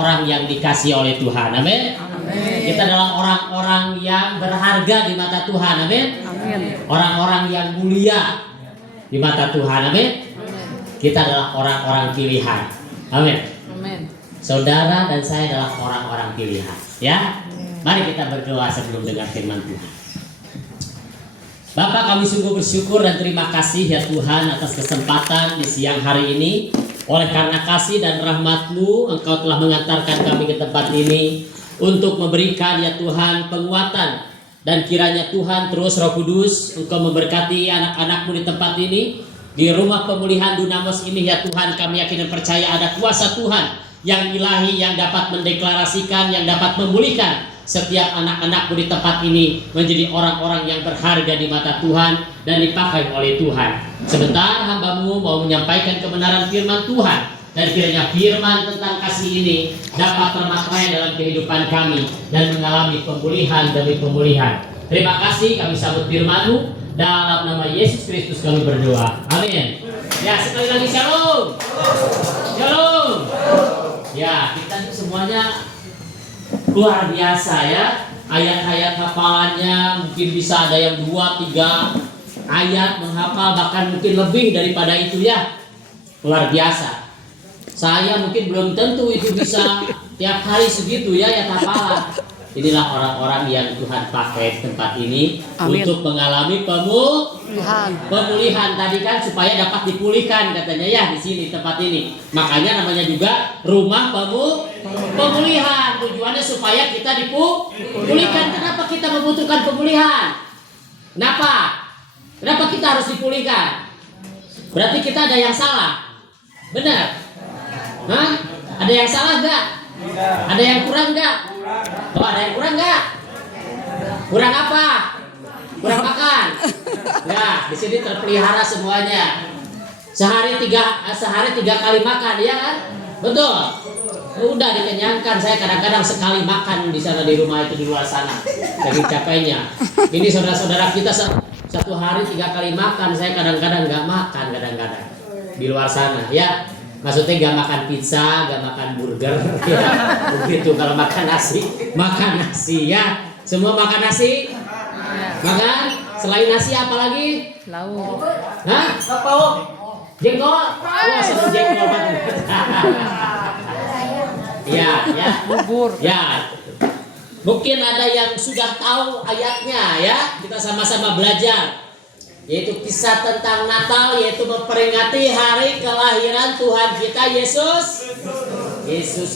orang-orang yang dikasihi oleh Tuhan. Amin. Kita adalah orang-orang yang berharga di mata Tuhan. Amin. Orang-orang yang mulia di mata Tuhan. Amin. Kita adalah orang-orang pilihan. Amin. Saudara dan saya adalah orang-orang pilihan. Ya. Mari kita berdoa sebelum dengar firman Tuhan. Bapa, kami sungguh bersyukur dan terima kasih ya Tuhan atas kesempatan di siang hari ini. Oleh karena kasih dan rahmat-Mu, Engkau telah mengantarkan kami ke tempat ini untuk memberikan ya Tuhan penguatan. Dan kiranya Tuhan terus Roh Kudus Engkau memberkati anak-anak-Mu di tempat ini. Di rumah pemulihan Dunamos ini ya Tuhan, kami yakin dan percaya ada kuasa Tuhan yang ilahi yang dapat mendeklarasikan, yang dapat memulihkan setiap anak-anak-Mu di tempat ini menjadi orang-orang yang berharga di mata Tuhan dan dipakai oleh Tuhan. Sebentar hamba-Mu mau menyampaikan kebenaran firman Tuhan, dan kiranya firman tentang kasih ini dapat termakai dalam kehidupan kami dan mengalami pemulihan demi pemulihan. Terima kasih, kami sambut firman-Mu dalam nama Yesus Kristus kami berdoa. Amin. Ya, sekali lagi shalom. Shalom. Ya, kita semuanya luar biasa ya. Ayat-ayat hafalannya mungkin bisa ada yang 2-3 ayat menghafal, bahkan mungkin lebih daripada itu ya. Luar biasa. Saya mungkin belum tentu itu bisa tiap hari segitu ya hafalan. Inilah orang-orang yang Tuhan pakai di tempat ini. Amin. Untuk mengalami pemulihan tadi kan, supaya dapat dipulihkan katanya ya di sini tempat ini. Makanya namanya juga rumah pemulihan. Tujuannya supaya kita dipulihkan. Kenapa kita membutuhkan pemulihan? Kenapa? Kenapa kita harus dipulihkan? Berarti kita ada yang salah. Benar? Hah? Ada yang salah nggak? Ada yang kurang nggak? Oh, ada yang kurang nggak? Kurang apa? Kurang makan? Ya, di sini terpelihara semuanya. Sehari tiga kali makan, ya kan? Betul. Udah dikenyangkan. Saya kadang-kadang sekali makan di sana di rumah itu di luar sana. Saking capeknya. Ini saudara-saudara kita satu hari 3 kali makan. Saya kadang-kadang nggak makan kadang-kadang di luar sana, ya. Maksudnya gak makan pizza, gak makan burger ya. Begitu kalau makan nasi ya. Semua makan nasi? Makan? Selain nasi apa lagi? Lauk. Hah? Jengkol? Oh, senang jengkol banget. Ya, ya. Bubur. Ya. Mungkin ada yang sudah tahu ayatnya ya. Kita sama-sama belajar. Yaitu kisah tentang Natal, yaitu memperingati hari kelahiran Tuhan kita Yesus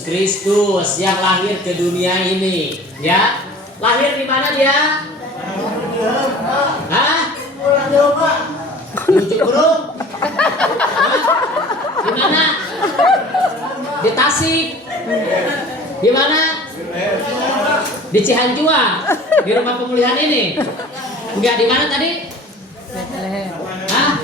Kristus yang lahir ke dunia ini, ya. Lahir di mana dia? Hah? Di Ujung Berung? Di mana? Di Tasik? Di mana? Di Cihanjuang? Di rumah pemulihan ini? Enggak, di mana tadi? Bethlehem. Hah?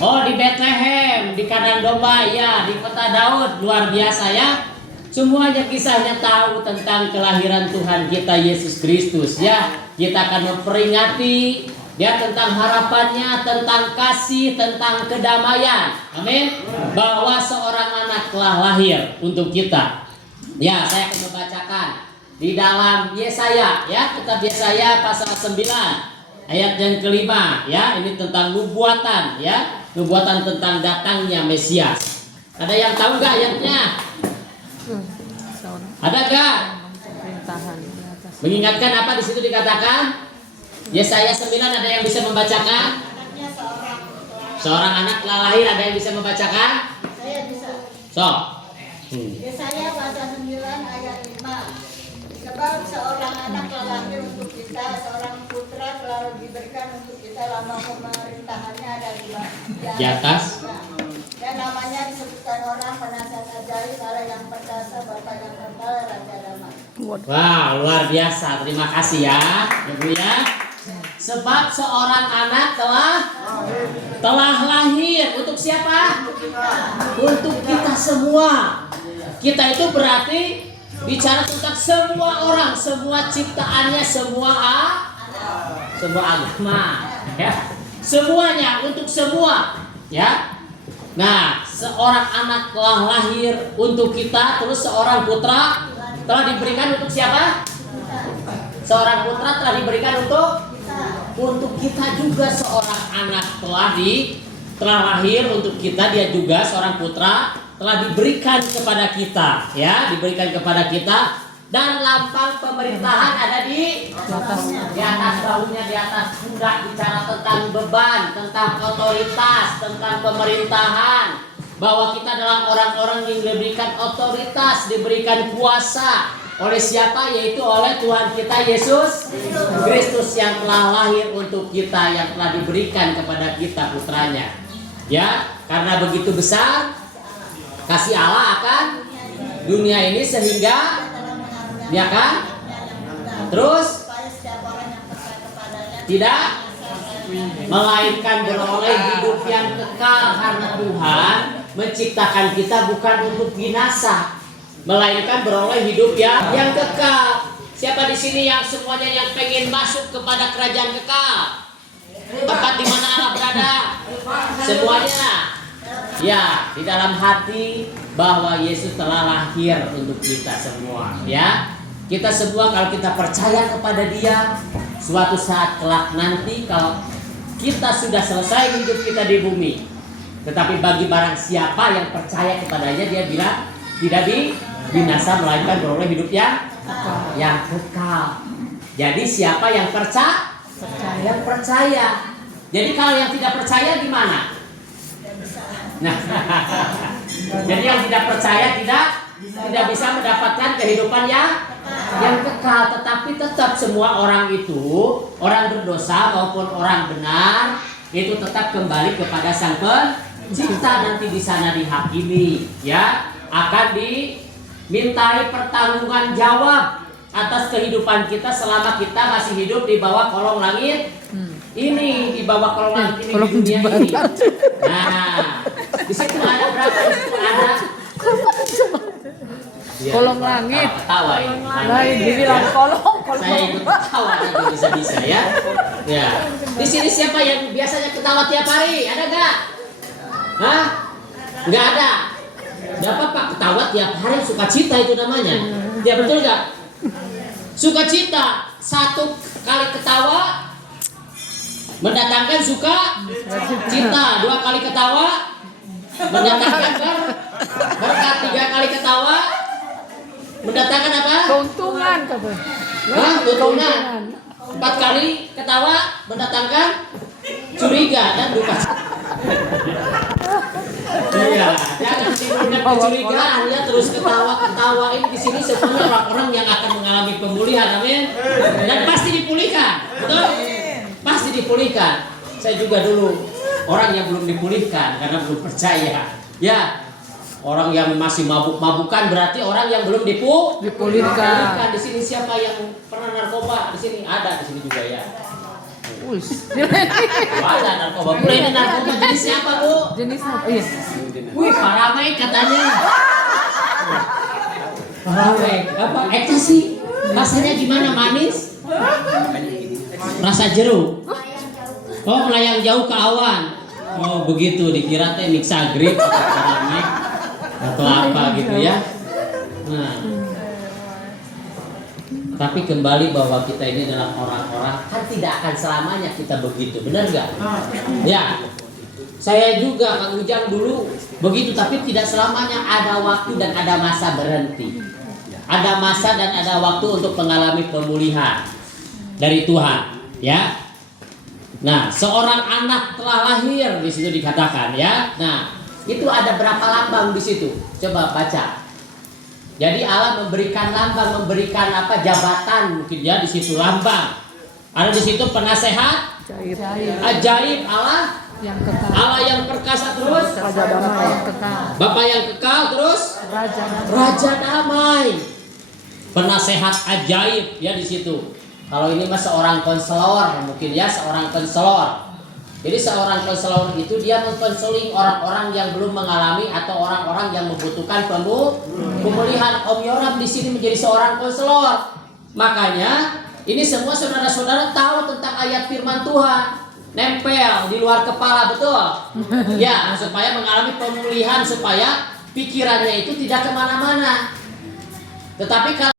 Oh, di Bethlehem, di kandang domba ya, di kota Daud. Luar biasa ya. Semuanya kisahnya tahu tentang kelahiran Tuhan kita Yesus Kristus ya. Kita akan memperingati ya tentang harapannya, tentang kasih, tentang kedamaian. Amin. Bahwa seorang anak telah lahir untuk kita. Ya, saya akan membacakan di dalam Yesaya ya, kitab Yesaya pasal 9. Ayat yang kelima ya, ini tentang nubuatan ya, nubuatan tentang datangnya Mesias. Ada yang tahu nggak ayatnya? Ada nggak? Mengingatkan apa di situ dikatakan? Yesaya 9, ada yang bisa membacakan? Seorang anak telah lahir, ada yang bisa membacakan? Saya bisa. So. Yesaya pasal 9 ayat 5. Sebab seorang anak telah lahir untuk kita, seorang putra telah diberikan untuk kita, lambang pemerintahannya ada di atas. Dan namanya disebutkan orang penasihat ajaib, Allah yang perkasa, Bapa yang kekal, Raja Damai. Wow, luar biasa. Terima kasih ya, Ibu ya. Sebab seorang anak telah lahir untuk siapa? Untuk kita semua. Kita itu berarti bicara tentang semua orang, semua ciptaannya, semua agama, ya. Semuanya untuk semua, ya. Nah, seorang anak telah lahir untuk kita, terus seorang putra telah diberikan untuk siapa? Seorang putra telah diberikan untuk kita juga. Seorang anak telah lahir untuk kita, dia juga seorang putra telah diberikan kepada kita, ya, diberikan kepada kita. Dan lambang pemerintahan ada di atas bahunya, di atas pundak, bicara tentang beban, tentang otoritas, tentang pemerintahan, bahwa kita adalah orang-orang yang diberikan otoritas, diberikan kuasa oleh siapa? Yaitu oleh Tuhan kita Yesus Kristus yang telah lahir untuk kita, yang telah diberikan kepada kita putranya. Ya, karena begitu besar kasih Allah akan dunia ini sehingga, ya kan? Terus tidak melainkan beroleh hidup yang kekal, karena Tuhan menciptakan kita bukan untuk binasa, melainkan beroleh hidup yang kekal. Siapa di sini yang semuanya yang pengen masuk kepada kerajaan kekal? Tempat di mana Allah berada? Semuanya. Ya, di dalam hati bahwa Yesus telah lahir untuk kita semua, ya. Kita semua kalau kita percaya kepada Dia, suatu saat kelak nanti kalau kita sudah selesai hidup kita di bumi, tetapi bagi barang siapa yang percaya kepadanya, dia bilang tidak binasa, melainkan beroleh hidup yang kekal. Jadi siapa yang percaya? Yang percaya. Jadi kalau yang tidak percaya gimana? Nah, jadi yang tidak percaya tidak bisa mendapatkan kehidupan yang kekal. Tetapi tetap semua orang itu, orang berdosa maupun orang benar, itu tetap kembali kepada Sang Pencipta. Nanti di sana dihakimi, ya, akan dimintai pertanggungan jawab atas kehidupan kita selama kita masih hidup di bawah kolong langit ini, di bawah kolong langit ini, di dunia ini. Nah, di situ ada berapa? Di situ ada kolong langit. Tawa ini. Lain dibilang kolong. Saya ikut ketawa nanti bisa-bisa, ya. Ya. Di sini siapa yang biasanya ketawa tiap hari? Ada nggak? Hah? Nggak ada. Dapat Pak, ketawa tiap hari, sukacita itu namanya. Ya, betul nggak? Sukacita, satu kali ketawa mendatangkan sukacita, dua kali ketawa mendatangkan berkat, tiga kali ketawa mendatangkan apa? Keuntungan katanya. Keuntungan. 4 kali ketawa mendatangkan curiga dan duka. Iya, jangan timbulkan kecurigaan, ya, terus ketawa. Ini di sini semuanya orang-orang yang akan mengalami pemulihan, amin. Dan pasti dipulihkan, betul? Pasti dipulihkan. Saya juga dulu orang yang belum dipulihkan karena belum percaya. Ya, orang yang masih mabuk-mabukan berarti orang yang belum dipulihkan. Di sini siapa yang pernah narkoba? Di sini ada, di sini juga, ya. Ada narkoba. Mulai ini narkoba jenis siapa, Bu? Jenis apa? Iya. Wih, parame katanya. Parame. Apa? Ekstasi. Rasanya gimana? Manis? Rasa jeruk. Oh, melayang jauh ke awan. Oh, begitu. Dikira teh mixagrip atau parame atau apa gitu, ya. Nah, tapi kembali bahwa kita ini adalah orang-orang, kan tidak akan selamanya kita begitu, benar nggak? Ya, saya juga Kang Ujang dulu begitu, tapi tidak selamanya. Ada waktu dan ada masa berhenti, ada masa dan ada waktu untuk mengalami pemulihan dari Tuhan, ya. Nah, seorang anak telah lahir di situ dikatakan, ya. Nah, itu ada berapa lambang di situ? Coba baca. Jadi Allah memberikan lambang, memberikan apa, jabatan mungkin, ya, di situ lambang. Ada di situ penasehat, ajaib, Allah yang perkasa, terus Raja damai yang kekal. Bapa yang kekal, terus Raja damai. Penasehat ajaib, ya, di situ. Kalau ini mah seorang konselor mungkin, ya, seorang konselor. Jadi seorang konselor itu dia mengkonseling orang-orang yang belum mengalami atau orang-orang yang membutuhkan pemulihan. Om Yoram di sini menjadi seorang konselor. Makanya ini semua saudara-saudara tahu tentang ayat firman Tuhan. nempel di luar kepala, betul? Ya, supaya mengalami pemulihan, supaya pikirannya itu tidak kemana-mana. Tetapi kalau